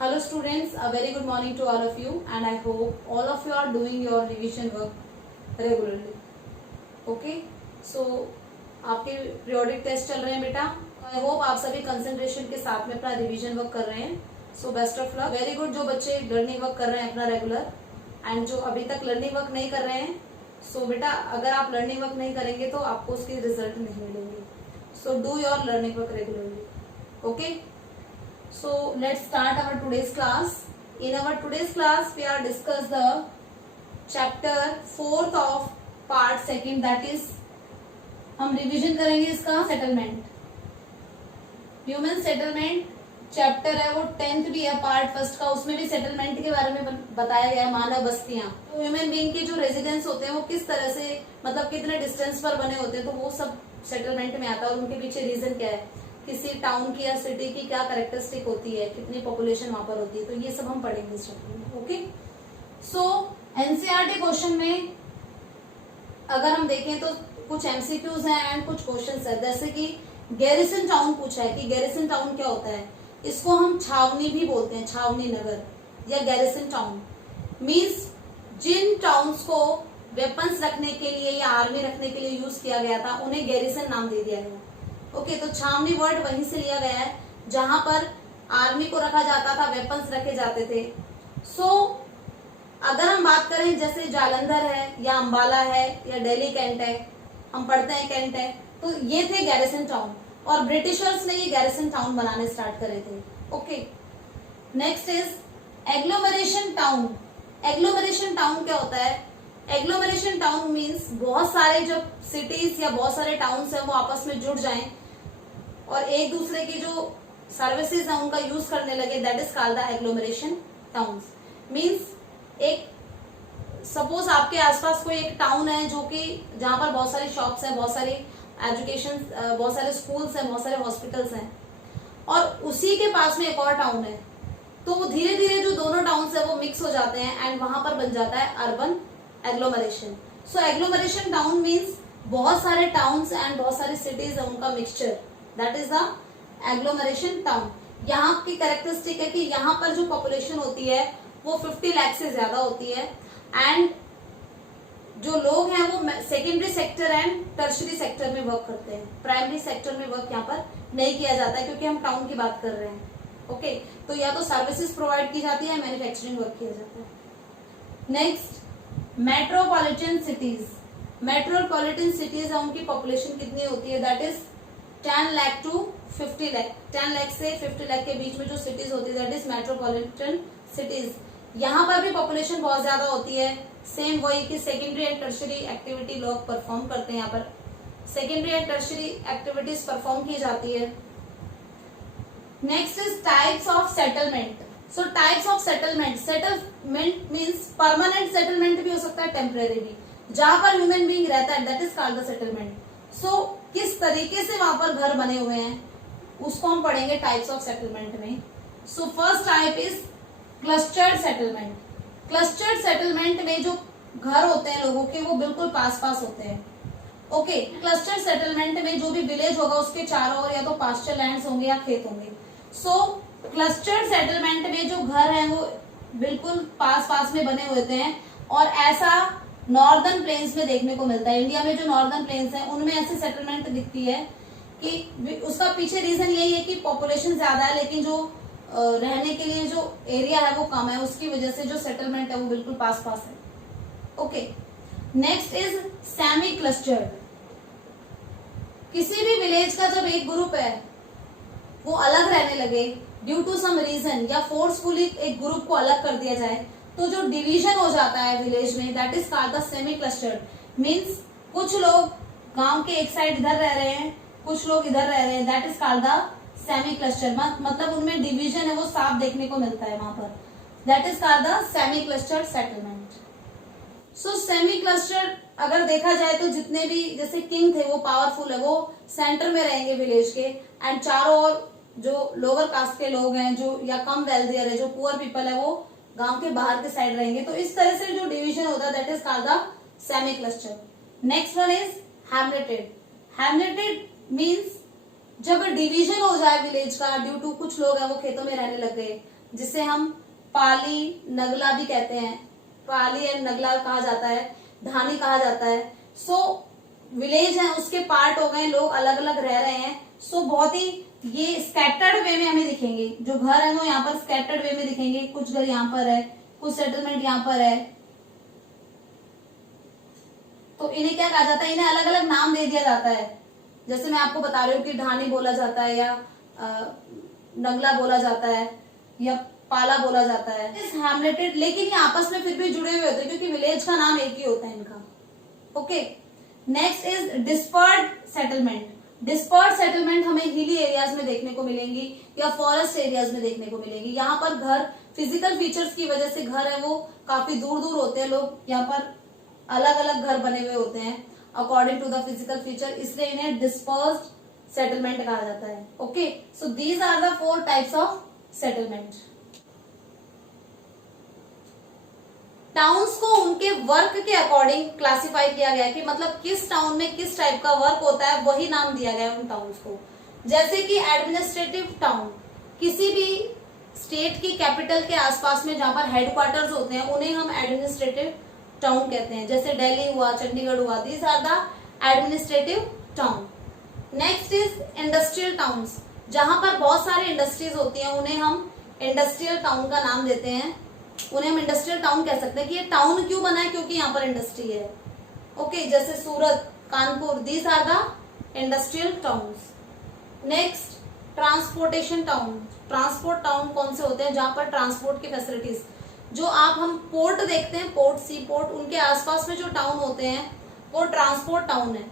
Hello students, a very good morning to all of you and I hope all of you are doing your revision work regularly. Okay, so आपके periodic test चल रहे हैं बेटा. I hope आप सभी concentration के साथ में अपना revision work कर रहे हैं. So best of luck. Very good जो बच्चे learning work कर रहे हैं अपना regular and जो अभी तक learning work नहीं कर रहे हैं, so बेटा अगर आप learning work नहीं करेंगे तो आपको उसके result नहीं मिलेंगे. So do your learning work regularly. Okay. So let's start our today's class. In our today's class, we are discuss the chapter 4th of part 2nd, that is हम revision करेंगे इसका सेटलमेंट. ह्यूमन सेटलमेंट चैप्टर है वो 10th भी है part 1st का, उसमें भी सेटलमेंट के बारे में बताया गया है. मानव बस्तियां, तो ह्यूमन बीइंग के जो रेजिडेंस होते हैं वो किस तरह से मतलब कितने डिस्टेंस पर बने होते हैं, तो वो सब सेटलमेंट में आता है. और उनके पीछे रीजन क्या है, किसी टाउन की या सिटी की क्या कैरेक्टरिस्टिक होती है, कितनी पॉपुलेशन वहां पर होती है, तो ये सब हम पढ़ेंगे इस चैप्टर में. ओके, सो एनसीईआरटी क्वेश्चन में अगर हम देखें तो कुछ एमसीक्यूज हैं एंड कुछ क्वेश्चंस है. जैसे कि गैरिसन टाउन पूछा है कि गैरिसन टाउन क्या होता है. इसको हम छावनी भी बोलते हैं, छावनी नगर या गैरिसन टाउन. मीन्स जिन टाउन्स को वेपन्स रखने के लिए या आर्मी रखने के लिए यूज किया गया था उन्हें गैरिसन नाम दे दिया गया. ओके, तो छावनी वर्ड वहीं से लिया गया है जहां पर आर्मी को रखा जाता था, वेपन्स रखे जाते थे. सो अगर हम बात करें जैसे जालंधर है या अंबाला है या दिल्ली कैंट है, हम पढ़ते हैं कैंट है, तो ये थे गैरिसन टाउन और ब्रिटिशर्स ने ये गैरिसन टाउन बनाने स्टार्ट करे थे. Okay, next is agglomeration town. Agglomeration town क्या होता है? एग्लोमरेशन टाउन मीन्स बहुत सारे जब सिटीज या बहुत सारे टाउन्स हैं वो आपस में जुड़ जाएं और एक दूसरे की जो सर्विसेज है उनका यूज करने लगे, that is called the agglomeration towns. Means एक सपोज आपके आसपास कोई एक टाउन है जो कि जहां पर बहुत सारी शॉप्स हैं, बहुत सारी एजुकेशन, बहुत सारे स्कूल्स हैं, बहुत सारे हॉस्पिटल्स हैं, और उसी के पास में एक और टाउन है, तो धीरे धीरे जो दोनों टाउन्स है वो मिक्स हो जाते हैं एंड वहां पर बन जाता है अर्बन एग्लोमरेशन. सो एग्लोमरेशन टाउन मीन्स बहुत सारे टाउन्स एंड बहुत सारी सिटीज है उनका mixture, that is the agglomeration town. यहाँ की कैरेक्टरिस्टिक है कि यहाँ पर जो पॉपुलेशन होती है वो 50 लाख से ज्यादा होती है एंड जो लोग हैं वो secondary sector and tertiary sector में वर्क करते हैं. प्राइमरी सेक्टर में वर्क यहाँ पर नहीं किया जाता है क्योंकि हम टाउन की बात कर रहे हैं. ओके, तो या तो सर्विसेज प्रोवाइड की जाती है या मैन्युफैक्चरिंग वर्क किया जाता है. Next, metropolitan cities. Metropolitan cities है उनकी पॉपुलेशन कितनी होती है, that is 10 lakh to 50 lakh. 10 lakh से 50 लाख के बीच में जो सिटीज होती है दैट इज मेट्रोपॉलिटन सिटीज. यहाँ पर भी पॉपुलेशन बहुत ज्यादा होती है. सेम वही कि सेकेंडरी एंड टर्शरी एक्टिविटी लोग परफॉर्म करते हैं. यहाँ पर secondary and tertiary activities perform की जाती है. Next is types of settlement. So types of settlement. Settlement means permanent settlement भी हो सकता है, टेम्परेरी भी, जहां पर ह्यूमन बीइंग रहता है, that is called the settlement. So किस तरीके से वहां पर घर बने हुए हैं उसको हम पढ़ेंगे टाइप्स ऑफ सेटलमेंट में. So first type is clustered settlement. Clustered settlement में जो घर होते हैं लोगों के वो बिल्कुल पास पास होते हैं. ओके, क्लस्टर्ड सेटलमेंट में जो भी विलेज होगा उसके चारों ओर या तो पास्चर लैंड्स होंगे या खेत होंगे. सो क्लस्टर्ड सेटलमेंट में जो घर हैं वो बिल्कुल पास पास में बने हुए हैं और ऐसा नॉर्दर्न प्लेन्स में देखने को मिलता है. इंडिया में जो नॉर्दर्न प्लेन्स हैं उनमें ऐसी सेटलमेंट दिखती है कि उसका पीछे रीजन यही है कि पॉपुलेशन ज्यादा है लेकिन जो रहने के लिए जो एरिया है वो कम है, उसकी वजह से जो सेटलमेंट है वो बिल्कुल पास पास है. Okay, next is semi clustered. किसी भी विलेज का जब एक ग्रुप है वो अलग रहने लगे ड्यू टू सम रीजन या फोर्सफुली एक ग्रुप को अलग कर दिया जाए तो जो डिवीजन हो जाता है विलेज में that is called the semi clustered. Means कुछ लोग गांव के एक साइड इधर रह रहे हैं, कुछ लोग इधर रह रहे हैं, that is called the semi cluster. मतलब उनमें डिवीजन है वो साफ देखने को मिलता है वहां पर, that is called the semi clustered settlement. So semi clustered अगर देखा जाए तो जितने भी जैसे किंग थे वो पावरफुल है, वो सेंटर में रहेंगे विलेज के एंड चारों ओर जो लोअर कास्ट के लोग हैं जो या कम वेल्थियर है, जो पुअर पीपल है वो गांव के बाहर के साइड रहेंगे. तो इस तरह से जो डिवीजन होता है that is called the semi cluster. Next one is hamleted. Hamleted means जब डिवीजन हो जाए विलेज का ड्यू टू कुछ लोग हैं वो खेतों में रहने लग गए, जिसे हम पाली नगला भी कहते हैं, पाली एंड नगला कहा जाता है, धानी कहा जाता है। सो विलेज है उसके पार्ट हो गए, लोग अलग अलग रह रहे हैं। सो बहुत ही ये स्कैटर्ड वे में हमें दिखेंगे, जो घर है वो यहाँ पर स्कैटर्ड वे में दिखेंगे। कुछ घर यहाँ पर है, कुछ सेटलमेंट यहाँ पर है, तो इन्हें क्या कहा जाता है, इन्हें अलग अलग नाम दे दिया जाता है। जैसे मैं आपको बता रही हूँ कि ढानी बोला जाता है या नगला बोला जाता है या पाला बोला जाता है। इस हैमलेटेड, लेकिन ये आपस में फिर भी जुड़े हुए होते हैं क्योंकि विलेज का नाम एक ही होता है इनका। Okay, next is dispersed settlement. Dispersed settlement हमें हिली एरियाज में देखने को मिलेंगी या फॉरेस्ट एरियाज में देखने को मिलेंगी। यहाँ पर घर फिजिकल फीचर्स की वजह से घर है वो काफी दूर दूर होते हैं, लोग यहाँ पर अलग अलग घर बने हुए होते हैं according to the physical feature, इसलिए इन्हें डिस्पर्स्ड सेटलमेंट कहा जाता है। Okay, so these are the 4 types of settlement. Towns को उनके वर्क के अकॉर्डिंग क्लासिफाई किया गया कि मतलब किस टाउन में किस टाइप का वर्क होता है, वही नाम दिया गया है उन टाउन्स को। जैसे कि एडमिनिस्ट्रेटिव टाउन, किसी भी स्टेट की कैपिटल के आसपास में जहां पर हेडक्वार्टर्स होते हैं उन्हें हम एडमिनिस्ट्रेटिव टाउन कहते हैं। जैसे दिल्ली हुआ, चंडीगढ़ हुआ, these are the administrative town. Next is industrial towns, जहां पर बहुत सारे इंडस्ट्रीज होती हैं उन्हें हम इंडस्ट्रियल टाउन का नाम देते हैं। उन्हें हम इंडस्ट्रियल टाउन कह सकते हैं कि ये टाउन क्यों बना है, क्योंकि यहाँ पर इंडस्ट्री है। ओके, जैसे Surat, Kanpur, these are the industrial towns. Next transportation town. Transport town कौन से होते हैं, जहां पर ट्रांसपोर्ट की फैसिलिटीज, जो आप हम पोर्ट देखते हैं, पोर्ट, सी पोर्ट, उनके आसपास में जो टाउन होते हैं वो ट्रांसपोर्ट टाउन है,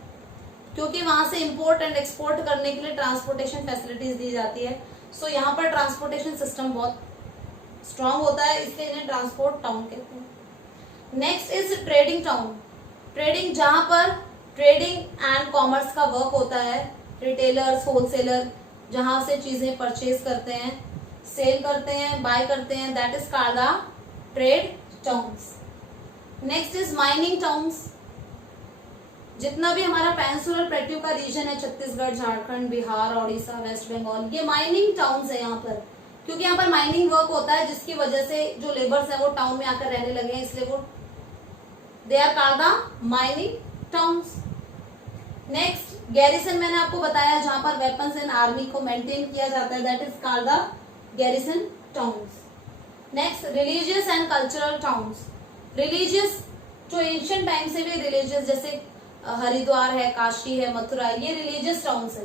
क्योंकि वहां से इंपोर्ट एंड एक्सपोर्ट करने के लिए ट्रांसपोर्टेशन फैसिलिटीज दी जाती है। सो यहाँ पर ट्रांसपोर्टेशन सिस्टम बहुत स्ट्रांग होता है, इसलिए इन्हें ट्रांसपोर्ट टाउन कहते हैं। Next is trading town. Trading, जहां पर ट्रेडिंग एंड कॉमर्स का वर्क होता है, रिटेलर्स, होलसेलर जहां से चीजें परचेज करते हैं, सेल करते हैं, बाय करते हैं, that is called the trade towns. Next is mining towns. जितना भी हमारा पेनिनसुलर प्लेट्यू का रीजन है, छत्तीसगढ़, झारखंड, बिहार, ओडिशा, वेस्ट बंगाल, ये माइनिंग टाउन्स है यहाँ पर, क्योंकि यहाँ पर माइनिंग वर्क होता है, जिसकी वजह से जो लेबर्स है वो टाउन में आकर रहने लगे हैं, इसलिए वो they are called the mining towns. Next garrison, मैंने आपको बताया जहां पर वेपन्स एंड आर्मी को मेंटेन किया जाता है, that is called the garrison towns. Next religious and cultural towns. Religious, जो एंशिएंट टाइम से भी रिलीजियस, जैसे हरिद्वार है, काशी है, मथुरा, ये रिलीजियस टाउन्स है।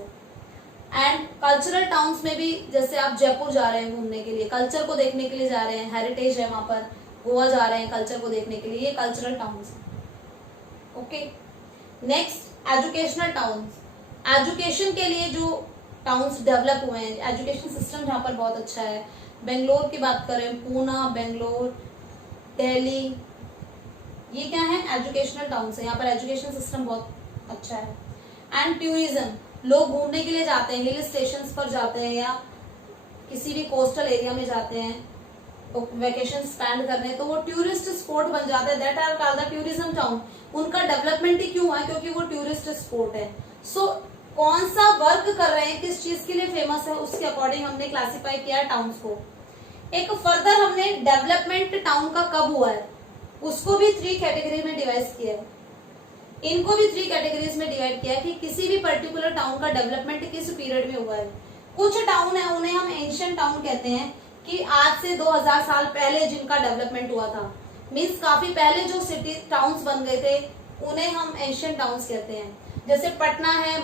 एंड कल्चरल टाउन्स में भी, जैसे आप जयपुर जा रहे हैं घूमने के लिए, कल्चर को देखने के लिए जा रहे हैं, हेरिटेज है वहां पर, गोवा जा रहे हैं कल्चर को देखने के लिए, ये कल्चरल टाउन्स है। Okay, next educational towns. Education के लिए जो टाउन्स डेवलप हुए हैं, एजुकेशन सिस्टम जहां पर बहुत अच्छा है, बेंगलोर की बात करें, पूना, बेंगलोर, दिल्ली, ये क्या है, एजुकेशनल टाउन्स है, यहाँ पर एजुकेशन सिस्टम बहुत अच्छा है। एंड टूरिज्म, लोग घूमने के लिए जाते हैं, हिल स्टेशन पर जाते हैं या किसी भी कोस्टल एरिया में जाते हैं वेकेशन स्पेंड करने, तो वो टूरिस्ट स्पॉट बन जाते हैं, that are called the tourism town. उनका डेवलपमेंट ही क्यों है, क्योंकि वो टूरिस्ट स्पॉट है। सो कौन सा वर्क कर रहे हैं, किस चीज के लिए फेमस है, उसके अकॉर्डिंग हमने क्लासिफाई किया है टाउन्स को। एक फर्दर हमने डेवलपमेंट टाउन का कब हुआ है उसको भी 3 कैटेगरी में डिवाइड किया है। इनको भी 3 कैटेगरीज में डिवाइड किया है कि किसी भी पर्टिकुलर टाउन का डेवलपमेंट किस पीरियड में हुआ है। कुछ टाउन है उन्हें हम एंशिएंट टाउन कहते हैं, कि आज से 2000 साल पहले जिनका डेवलपमेंट हुआ था, मीन्स काफी पहले जो सिटी टाउन्स बन गए थे, उन्हें हम एंशिएंट टाउन्स कहते हैं। जैसे पटना है,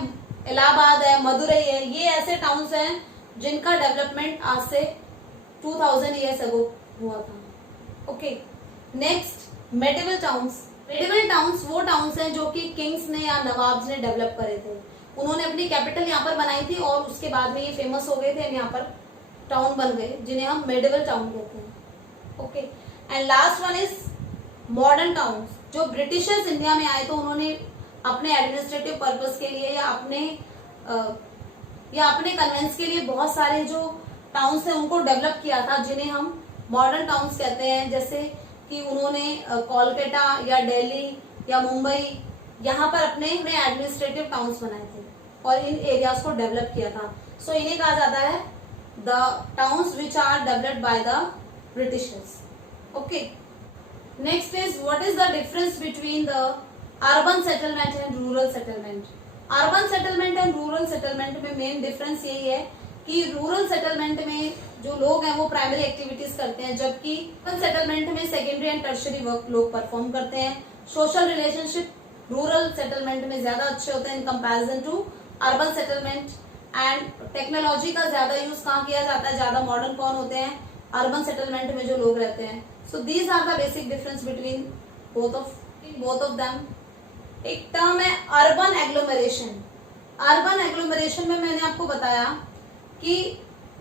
इलाहाबाद है, मदुरई है, ये ऐसे टाउन्स हैं जिनका डेवलपमेंट आज से 2000 ईयर्स अगो हुआ था। Okay, next medieval towns. Medieval towns वो टाउन्स हैं जो कि किंग्स ने या नवाब्स ने डेवलप करे थे, उन्होंने अपनी कैपिटल यहाँ पर बनाई थी और उसके बाद में ये फेमस हो गए थे, यहाँ पर टाउन बन गए, जिन्हें हम मेडिवल टाउन कहते हैं। Okay, and last one is modern towns. जो ब्रिटिशर्स इंडिया में आए तो उन्होंने अपने एडमिनिस्ट्रेटिव पर्पस के लिए या अपने कन्वेंस के लिए बहुत सारे जो टाउन्स थे उनको डेवलप किया था, जिन्हें हम मॉडर्न टाउन्स कहते हैं। जैसे कि उन्होंने कोलकाता या दिल्ली या मुंबई, यहाँ पर अपने एडमिनिस्ट्रेटिव टाउन्स बनाए थे और इन एरियाज को डेवलप किया था। सो इन्हें कहा जाता है the towns which are developed by the Britishers. Okay. Next is what is the difference between the urban settlement and rural settlement. Urban settlement and rural settlement में मेन डिफरेंस यही है कि रूरल सेटलमेंट में जो लोग हैं वो primary activities करते हैं, जबकि अर्बन सेटलमेंट में सेकेंडरी एंड टर्शियरी वर्क लोग परफॉर्म करते हैं. सोशल रिलेशनशिप रूरल सेटलमेंट में ज्यादा अच्छे होते हैं in comparison to urban settlement. And technology का ज्यादा यूज कहाँ किया जाता है, ज्यादा मॉडर्न कौन होते हैं, अर्बन सेटलमेंट में जो लोग रहते हैं. So these are the basic difference between both of them. एक टर्म है अर्बन एग्लोमरेशन. अर्बन एग्लोमरेशन में मैंने आपको बताया कि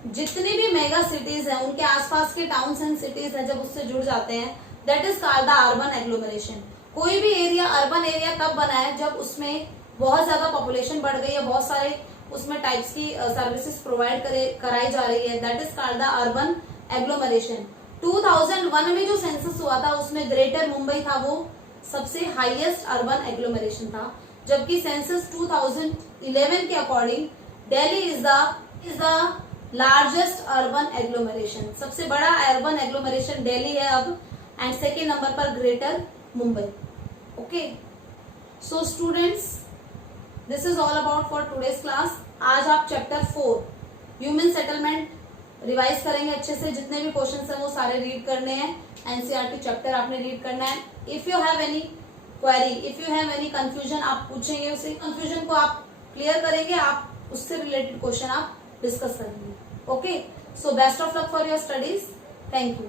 जितनी भी मेगा सिटीज हैं उनके आसपास के टाउन्स एंड सिटीज हैं जब उससे जुड़ जाते हैं, that is called the urban agglomeration. कोई भी एरिया अर्बन एरिया कब बना है, जब उसमें बहुत ज्यादा पॉपुलेशन बढ़ गई है, बहुत सारे उसमें टाइप्स की सर्विसेज प्रोवाइड कराई जा रही है, that is called the urban agglomeration. 2001 में जो सेंसस हुआ था उसमें ग्रेटर मुंबई था वो सबसे हाईएस्ट अर्बन एग्लोमरेशन था, जबकि सेंसस 2011 के according Delhi is the largest urban agglomeration. सबसे बड़ा अर्बन एग्लोमरेशन दिल्ली है अब, एंड सेकेंड नंबर पर greater Mumbai. Okay, so students, this is all about for today's class. आज आप चैप्टर 4 ह्यूमन सेटलमेंट रिवाइज करेंगे अच्छे से. जितने भी क्वेश्चंस हैं वो सारे रीड करने हैं. एनसीईआरटी चैप्टर आपने रीड करना है. If you have any query, if you have any confusion, आप पूछेंगे, उसे कंफ्यूजन को आप क्लियर करेंगे, आप उससे रिलेटेड क्वेश्चन आप डिस्कस करेंगे. Okay, so best of luck for your studies. Thank you.